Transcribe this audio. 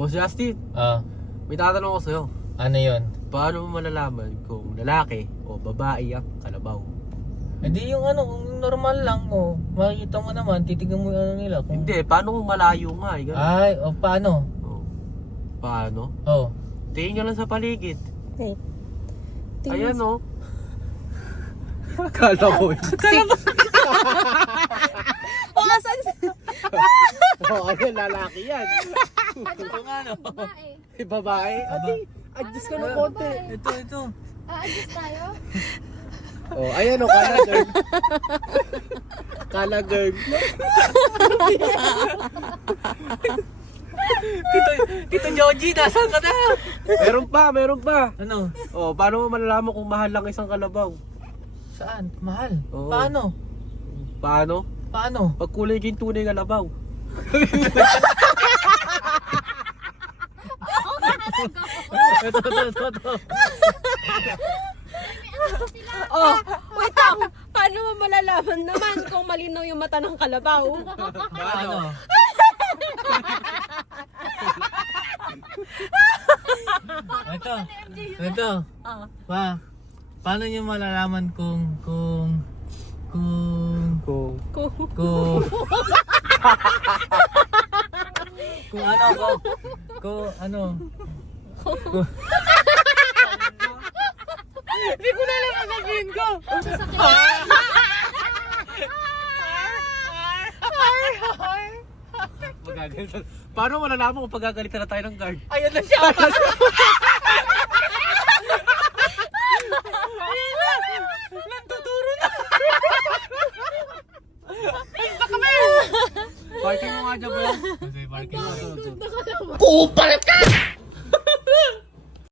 Boss Justin, may tatanong ko sa'yo. Ano yun? Paano mo malalaman kung lalaki o babae ang kalabaw? Hindi yung ano, kung normal lang, makikita mo naman, titignan mo yung ano nila. Kung... Hindi, paano kung malayo nga eh? Ganun. Ay, paano? Oh. Paano? Tingin nyo lang sa paligid. Ayan o. Kala ko eh. Ayan, lalaki yan. Kung ano? Babae? Ate, adjust ka ng konti. Ito. Adjust tayo? Ayan o, kala girl. Kala girl. Tito Joji, nasaan ka na? Meron pa. Ano? Paano mo malalaman kung mahal lang isang kalabaw? Saan? Mahal? Oo. Paano? Paano? Pag kulay yung tunay kalabaw. Ito. Wait lang. Paano mo malalaman naman kung malinaw yung mata ng kalabaw? Paano? Ito. Paano nyo malalaman kung Hindi ko na lang sasabihin ko. Paano malalaman kung pagagalitan na tayo ng guard? Ayan na siya. Nanduduro na. Parking mo nga dyan, bro. Parking mo. Kupalit ka!